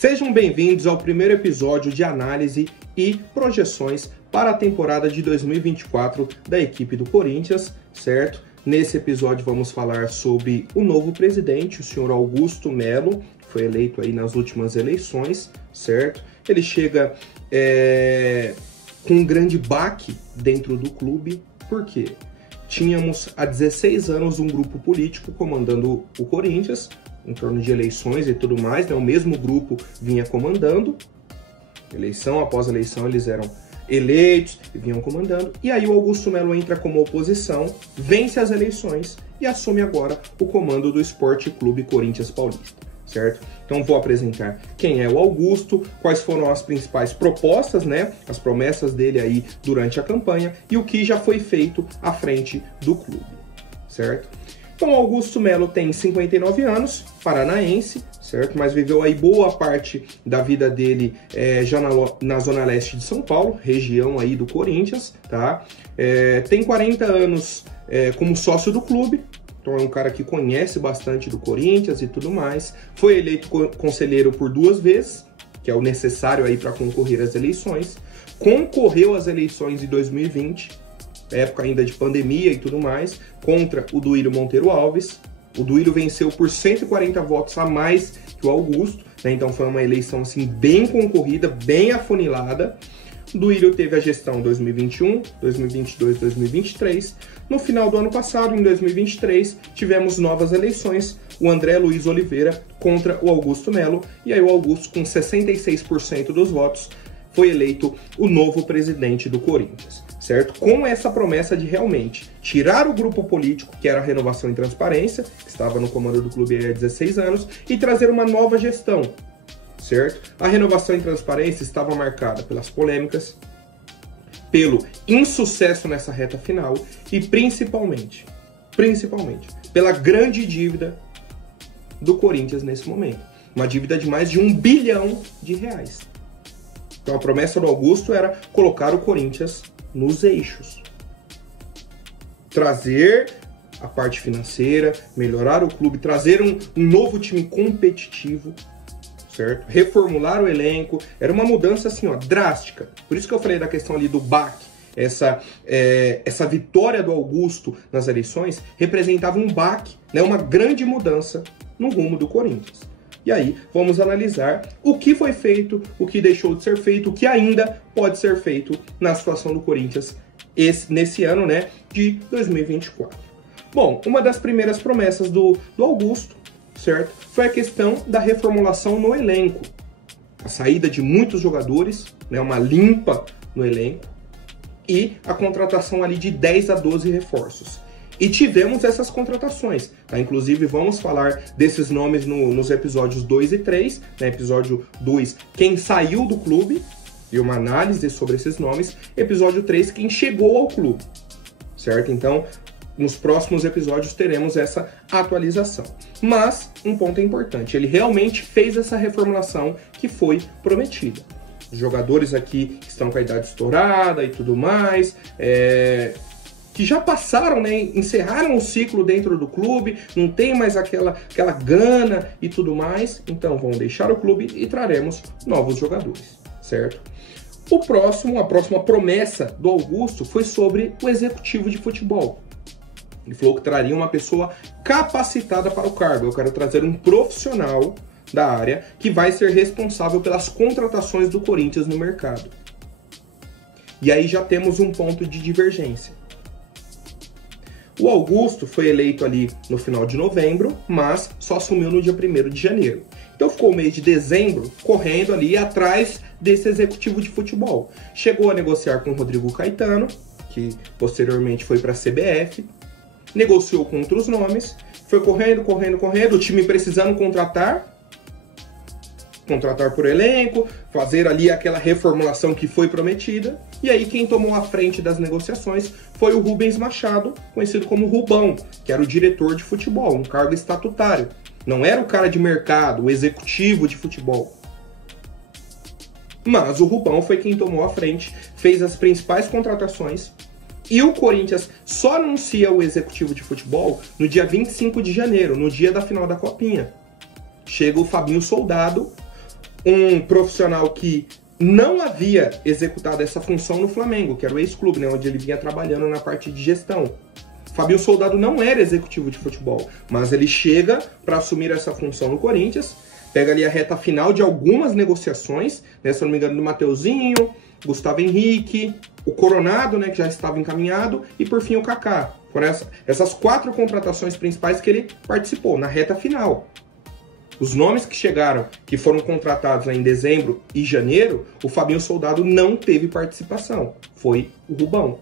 Sejam bem-vindos ao primeiro episódio de análise e projeções para a temporada de 2024 da equipe do Corinthians, certo? Nesse episódio vamos falar sobre o novo presidente, o senhor Augusto Melo, que foi eleito aí nas últimas eleições, certo? Ele chega com um grande baque dentro do clube, por quê? Tínhamos há 16 anos um grupo político comandando o Corinthians, em torno de eleições e tudo mais, né? O mesmo grupo vinha comandando, eleição após eleição eles eram eleitos e vinham comandando, e aí o Augusto Melo entra como oposição, vence as eleições e assume agora o comando do Esporte Clube Corinthians Paulista, certo? Então vou apresentar quem é o Augusto, quais foram as principais propostas, né? As promessas dele aí durante a campanha e o que já foi feito à frente do clube, certo? Então, Augusto Melo tem 59 anos, paranaense, certo? Mas viveu aí boa parte da vida dele já na Zona Leste de São Paulo, região aí do Corinthians, tá? Tem 40 anos como sócio do clube, então é um cara que conhece bastante do Corinthians e tudo mais. Foi eleito conselheiro por 2 vezes, que é o necessário aí para concorrer às eleições. Concorreu às eleições de 2020, época ainda de pandemia e tudo mais, contra o Duílio Monteiro Alves. O Duílio venceu por 140 votos a mais que o Augusto, né? Então foi uma eleição assim bem concorrida, bem afunilada. O Duílio teve a gestão 2021, 2022, 2023. No final do ano passado, em 2023, tivemos novas eleições. O André Luiz Oliveira contra o Augusto Melo. E aí o Augusto, com 66% dos votos, foi eleito o novo presidente do Corinthians, certo? Com essa promessa de realmente tirar o grupo político, que era a Renovação e Transparência, que estava no comando do clube há 16 anos, e trazer uma nova gestão, certo? A Renovação e Transparência estava marcada pelas polêmicas, pelo insucesso nessa reta final e principalmente, pela grande dívida do Corinthians nesse momento. Uma dívida de mais de R$1 bilhão. Então a promessa do Augusto era colocar o Corinthians nos eixos. Trazer a parte financeira, melhorar o clube, trazer um novo time competitivo, certo? Reformular o elenco. Era uma mudança assim, ó, drástica. Por isso que eu falei da questão ali do baque. Essa vitória do Augusto nas eleições representava um baque, né, uma grande mudança no rumo do Corinthians. E aí, vamos analisar o que foi feito, o que deixou de ser feito, o que ainda pode ser feito na situação do Corinthians nesse ano, né, de 2024. Bom, uma das primeiras promessas do Augusto, certo, foi a questão da reformulação no elenco. A saída de muitos jogadores, né, uma limpa no elenco, e a contratação ali de 10 a 12 reforços. E tivemos essas contratações, tá? Inclusive vamos falar desses nomes nos episódios 2 e 3, né? Episódio 2, quem saiu do clube, e uma análise sobre esses nomes. Episódio 3, quem chegou ao clube, certo? Então, nos próximos episódios teremos essa atualização. Mas, um ponto importante, ele realmente fez essa reformulação que foi prometida. Os jogadores aqui que estão com a idade estourada e tudo mais, que já passaram, né, encerraram o ciclo dentro do clube, não tem mais aquela gana e tudo mais, então vão deixar o clube e traremos novos jogadores, certo? A próxima promessa do Augusto foi sobre o executivo de futebol. Ele falou que traria uma pessoa capacitada para o cargo. Eu quero trazer um profissional da área que vai ser responsável pelas contratações do Corinthians no mercado. E aí já temos um ponto de divergência. O Augusto foi eleito ali no final de novembro, mas só assumiu no dia 1º de janeiro. Então ficou o mês de dezembro correndo ali atrás desse executivo de futebol. Chegou a negociar com o Rodrigo Caetano, que posteriormente foi para a CBF, negociou com outros nomes, foi correndo, o time precisando contratar por elenco, fazer ali aquela reformulação que foi prometida. E aí quem tomou a frente das negociações foi o Rubens Machado, conhecido como Rubão, que era o diretor de futebol, um cargo estatutário. Não era o cara de mercado, o executivo de futebol. Mas o Rubão foi quem tomou a frente, fez as principais contratações. E o Corinthians só anuncia o executivo de futebol no dia 25 de janeiro, no dia da final da Copinha. Chega o Fabinho Soldado, um profissional que não havia executado essa função no Flamengo, que era o ex-clube, né, onde ele vinha trabalhando na parte de gestão. Fabinho Soldado não era executivo de futebol, mas ele chega para assumir essa função no Corinthians, pega ali a reta final de algumas negociações, né, se eu não me engano, do Mateuzinho, Gustavo Henrique, o Coronado, né, que já estava encaminhado, e por fim o Kaká. Foram essas 4 contratações principais que ele participou na reta final. Os nomes que chegaram, que foram contratados em dezembro e janeiro, o Fabinho Soldado não teve participação. Foi o Rubão.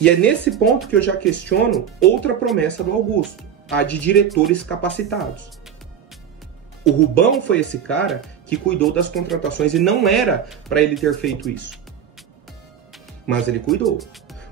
E é nesse ponto que eu já questiono outra promessa do Augusto, a de diretores capacitados. O Rubão foi esse cara que cuidou das contratações e não era para ele ter feito isso. Mas ele cuidou.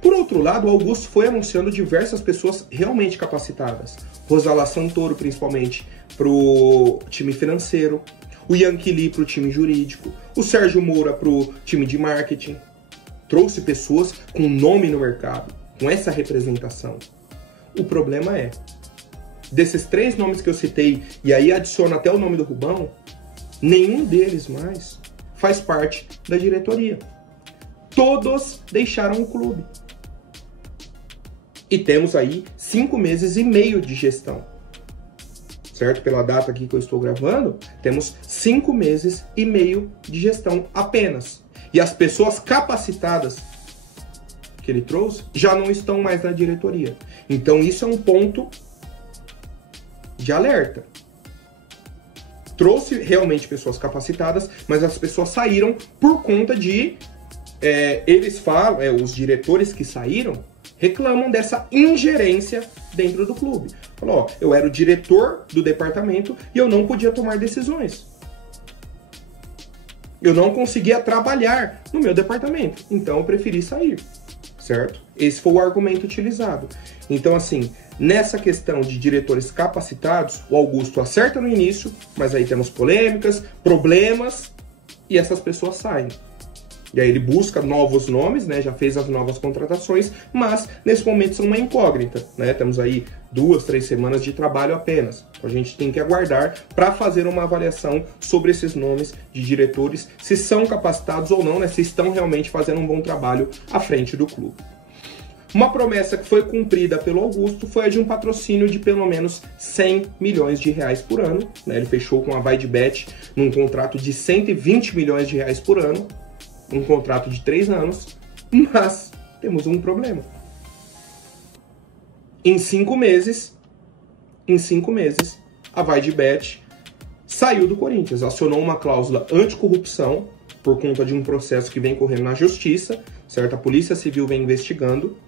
Por outro lado, o Augusto foi anunciando diversas pessoas realmente capacitadas. Rosala Santoro, principalmente, para o time financeiro. O Yankee Lee para o time jurídico. O Sérgio Moura para o time de marketing. Trouxe pessoas com nome no mercado, com essa representação. O problema é, desses 3 nomes que eu citei, e aí adiciono até o nome do Rubão, nenhum deles mais faz parte da diretoria. Todos deixaram o clube. E temos aí 5 meses e meio de gestão. Certo? Pela data aqui que eu estou gravando, temos 5 meses e meio de gestão apenas. E as pessoas capacitadas que ele trouxe já não estão mais na diretoria. Então isso é um ponto de alerta. Trouxe realmente pessoas capacitadas, mas as pessoas saíram por conta de... eles falam, os diretores que saíram, reclamam dessa ingerência dentro do clube. Falou, eu era o diretor do departamento e eu não podia tomar decisões. Eu não conseguia trabalhar no meu departamento, então eu preferi sair, certo? Esse foi o argumento utilizado. Então, assim, nessa questão de diretores capacitados, o Augusto acerta no início, mas aí temos polêmicas, problemas, e essas pessoas saem. E aí ele busca novos nomes, né? Já fez as novas contratações, mas nesse momento são uma incógnita, né? Temos aí 2, 3 semanas de trabalho apenas. Então a gente tem que aguardar para fazer uma avaliação sobre esses nomes de diretores, se são capacitados ou não, né? Se estão realmente fazendo um bom trabalho à frente do clube. Uma promessa que foi cumprida pelo Augusto foi a de um patrocínio de pelo menos 100 milhões de reais por ano, né? Ele fechou com a VaideBet num contrato de 120 milhões de reais por ano, um contrato de 3 anos, mas temos um problema. Em 5 meses, a VaideBet saiu do Corinthians, acionou uma cláusula anticorrupção por conta de um processo que vem correndo na justiça, certo? A Polícia Civil vem investigando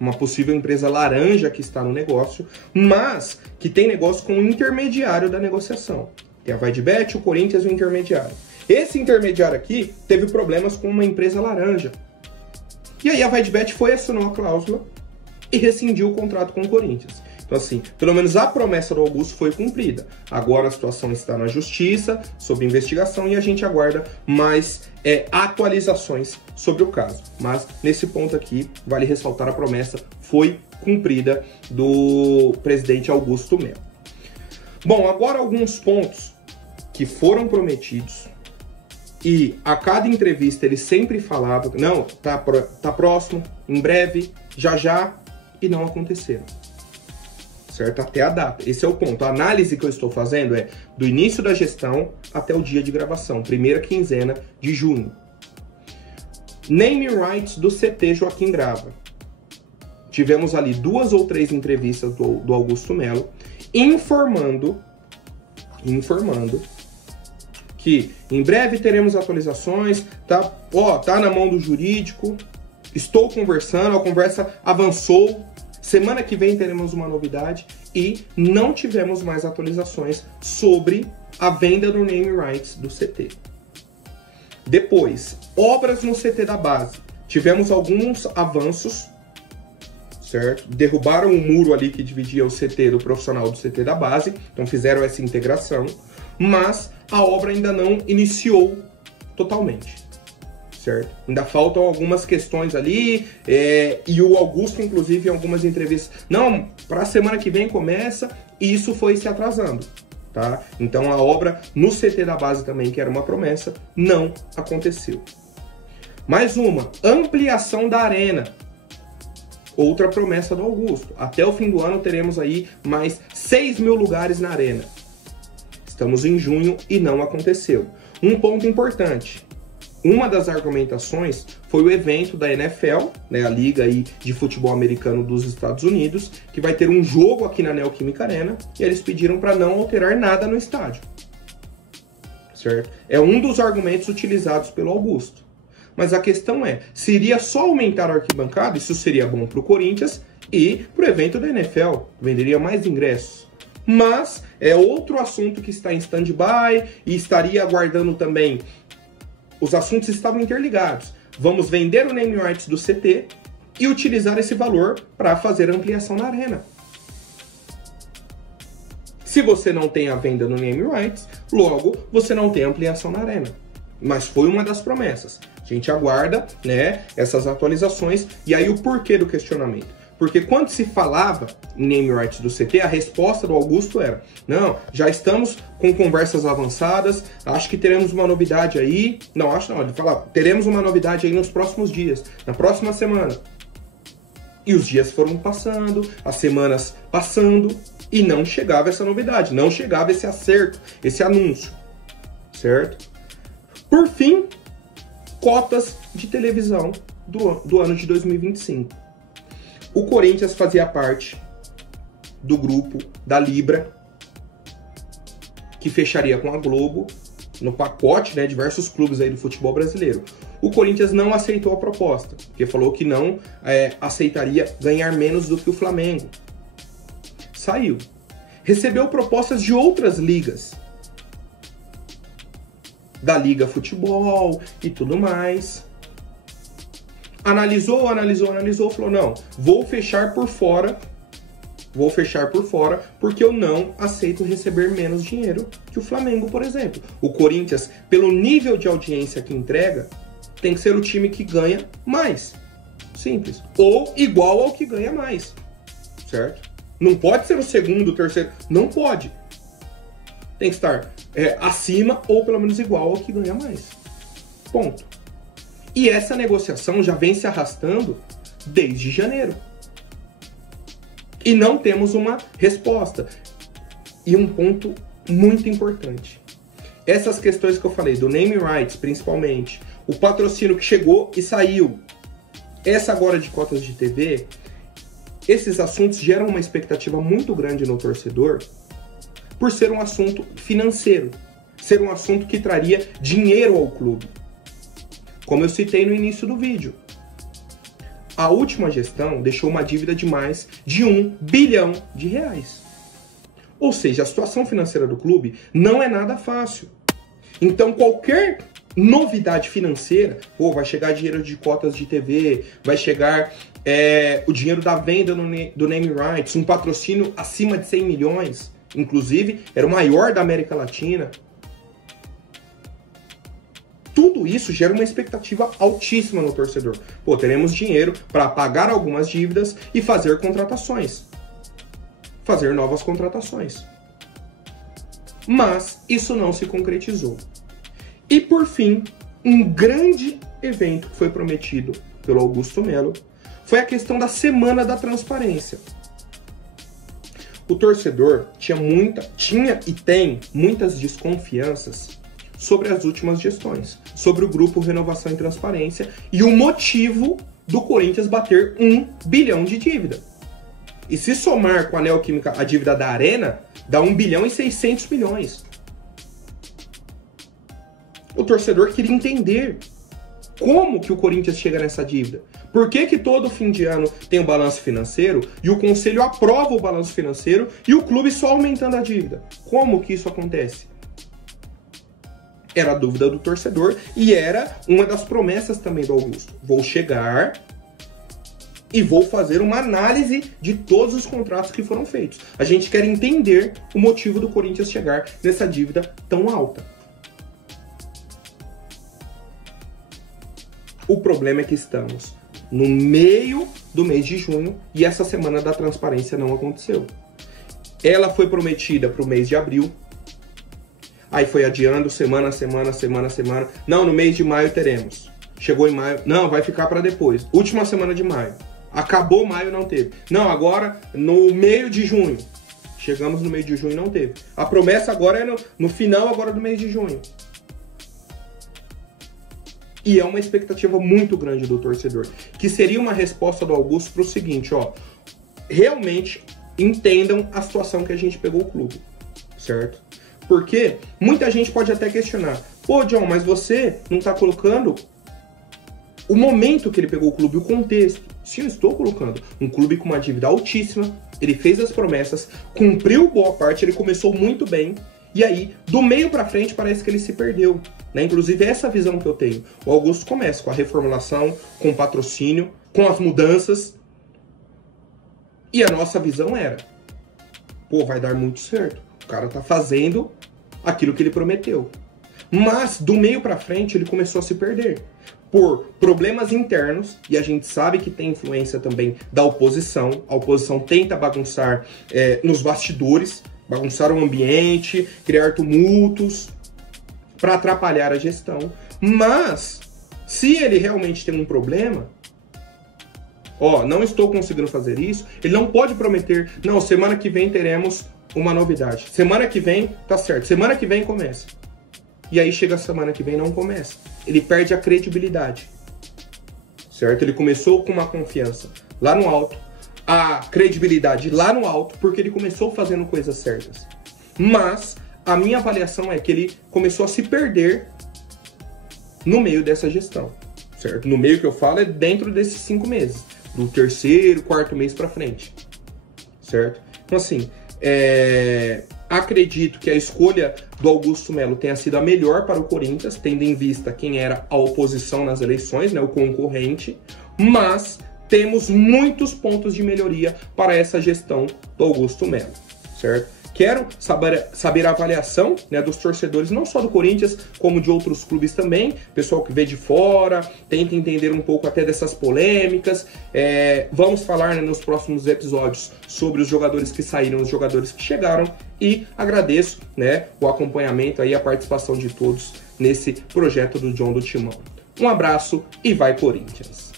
uma possível empresa laranja que está no negócio, mas que tem negócio com o intermediário da negociação. Tem a VaideBet, o Corinthians e o intermediário. Esse intermediário aqui teve problemas com uma empresa laranja. E aí a VaideBet foi, assinou a cláusula e rescindiu o contrato com o Corinthians. Então assim, pelo menos a promessa do Augusto foi cumprida. Agora a situação está na justiça, sob investigação, e a gente aguarda mais atualizações sobre o caso. Mas nesse ponto aqui, vale ressaltar, a promessa foi cumprida do presidente Augusto Melo. Bom, agora alguns pontos que foram prometidos. E a cada entrevista ele sempre falava, não, tá próximo, em breve, já, e não aconteceram. Certo? Até a data. Esse é o ponto. A análise que eu estou fazendo é do início da gestão até o dia de gravação, primeira quinzena de junho. Name rights do CT Joaquim Grava. Tivemos ali 2 ou 3 entrevistas do Augusto Melo informando que em breve teremos atualizações, tá na mão do jurídico, estou conversando, a conversa avançou, semana que vem teremos uma novidade, e não tivemos mais atualizações sobre a venda do name rights do CT. Depois, obras no CT da base. Tivemos alguns avanços, certo? Derrubaram o muro ali que dividia o CT do profissional do CT da base, então fizeram essa integração, mas a obra ainda não iniciou totalmente, certo? Ainda faltam algumas questões ali, e o Augusto, inclusive, em algumas entrevistas, não, para a semana que vem começa, e isso foi se atrasando. tá? Então a obra no CT da base também, que era uma promessa, não aconteceu. Mais uma, ampliação da arena. Outra promessa do Augusto. Até o fim do ano teremos aí mais 6 mil lugares na arena. Estamos em junho e não aconteceu. Um ponto importante. Uma das argumentações foi o evento da NFL, né, a Liga aí de Futebol Americano dos Estados Unidos, que vai ter um jogo aqui na Neoquímica Arena, e eles pediram para não alterar nada no estádio. Certo? É um dos argumentos utilizados pelo Augusto. Mas a questão é, seria só aumentar a arquibancada? Isso seria bom para o Corinthians e para o evento da NFL, venderia mais ingressos. Mas é outro assunto que está em stand-by e estaria aguardando também. Os assuntos estavam interligados. Vamos vender o name rights do CT e utilizar esse valor para fazer a ampliação na arena. Se você não tem a venda no name rights, logo você não tem ampliação na arena. Mas foi uma das promessas. A gente aguarda, né, essas atualizações. E aí o porquê do questionamento? Porque quando se falava em name rights do CT, a resposta do Augusto era: não, já estamos com conversas avançadas, acho que teremos uma novidade aí. Não, acho não, ele falava, teremos uma novidade aí nos próximos dias, na próxima semana. E os dias foram passando, as semanas passando, e não chegava essa novidade, não chegava esse acerto, esse anúncio, certo? Por fim, cotas de televisão do ano de 2025. O Corinthians fazia parte do grupo da Libra, que fecharia com a Globo, no pacote, né, diversos clubes aí do futebol brasileiro. O Corinthians não aceitou a proposta, porque falou que não aceitaria ganhar menos do que o Flamengo. Saiu. Recebeu propostas de outras ligas, da Liga Futebol e tudo mais. Analisou, falou: não, vou fechar por fora, porque eu não aceito receber menos dinheiro que o Flamengo, por exemplo. O Corinthians, pelo nível de audiência que entrega, tem que ser o time que ganha mais. Simples. Ou igual ao que ganha mais. Certo? Não pode ser o segundo, o terceiro. Não pode. Tem que estar acima ou pelo menos igual ao que ganha mais. Ponto. E essa negociação já vem se arrastando desde janeiro. E não temos uma resposta. E um ponto muito importante. Essas questões que eu falei, do name rights principalmente, o patrocínio que chegou e saiu, essa agora de cotas de TV, esses assuntos geram uma expectativa muito grande no torcedor por ser um assunto financeiro, ser um assunto que traria dinheiro ao clube. Como eu citei no início do vídeo, a última gestão deixou uma dívida de mais de 1 bilhão de reais. Ou seja, a situação financeira do clube não é nada fácil. Então qualquer novidade financeira, vai chegar dinheiro de cotas de TV, vai chegar o dinheiro da venda do name rights, um patrocínio acima de 100 milhões, inclusive era o maior da América Latina. Tudo isso gera uma expectativa altíssima no torcedor. Teremos dinheiro para pagar algumas dívidas e fazer contratações. Fazer novas contratações. Mas isso não se concretizou. E por fim, um grande evento que foi prometido pelo Augusto Melo foi a questão da Semana da Transparência. O torcedor tinha e tem muitas desconfianças sobre as últimas gestões, sobre o grupo Renovação e Transparência e o motivo do Corinthians bater 1 bilhão de dívida. E se somar com a Neoquímica a dívida da Arena, dá 1 bilhão e 600 milhões. O torcedor queria entender como que o Corinthians chega nessa dívida. Por que todo fim de ano tem o balanço financeiro e o conselho aprova o balanço financeiro e o clube só aumentando a dívida? Como que isso acontece? Era a dúvida do torcedor e era uma das promessas também do Augusto. Vou chegar e vou fazer uma análise de todos os contratos que foram feitos. A gente quer entender o motivo do Corinthians chegar nessa dívida tão alta. O problema é que estamos no meio do mês de junho e essa Semana da Transparência não aconteceu. Ela foi prometida para o mês de abril, Aí foi adiando semana. Não, no mês de maio teremos. Chegou em maio, não, vai ficar para depois. Última semana de maio. Acabou maio, não teve. Não, agora no meio de junho. Chegamos no meio de junho e não teve. A promessa agora é no final agora do mês de junho. E é uma expectativa muito grande do torcedor. Que seria uma resposta do Augusto para o seguinte, ó. Realmente entendam a situação que a gente pegou o clube, certo? Porque muita gente pode até questionar. Pô, John, mas você não tá colocando o momento que ele pegou o clube, o contexto. Sim, eu estou colocando. Um clube com uma dívida altíssima, ele fez as promessas, cumpriu boa parte, ele começou muito bem, e aí, do meio pra frente, parece que ele se perdeu, né? Inclusive, essa visão que eu tenho. O Augusto começa com a reformulação, com o patrocínio, com as mudanças, e a nossa visão era, pô, vai dar muito certo. O cara tá fazendo aquilo que ele prometeu. Mas, do meio pra frente, ele começou a se perder. Por problemas internos, e a gente sabe que tem influência também da oposição. A oposição tenta bagunçar nos bastidores, bagunçar o ambiente, criar tumultos, para atrapalhar a gestão. Mas, se ele realmente tem um problema, ó, não estou conseguindo fazer isso, ele não pode prometer, não, semana que vem teremos uma novidade. Semana que vem, tá certo, semana que vem começa. E aí chega a semana que vem e não começa. Ele perde a credibilidade, certo? Ele começou com uma confiança lá no alto, a credibilidade lá no alto, porque ele começou fazendo coisas certas. Mas a minha avaliação é que ele começou a se perder no meio dessa gestão, certo? No meio que eu falo é dentro desses 5 meses, do terceiro, quarto mês pra frente, certo? Então assim, acredito que a escolha do Augusto Melo tenha sido a melhor para o Corinthians, tendo em vista quem era a oposição nas eleições, né, o concorrente, mas temos muitos pontos de melhoria para essa gestão do Augusto Melo, certo? Quero saber a avaliação, né, dos torcedores, não só do Corinthians, como de outros clubes também, pessoal que vê de fora, tenta entender um pouco até dessas polêmicas. Vamos falar, né, nos próximos episódios sobre os jogadores que saíram, os jogadores que chegaram, e agradeço, né, o acompanhamento e a participação de todos nesse projeto do John do Timão. Um abraço e vai Corinthians!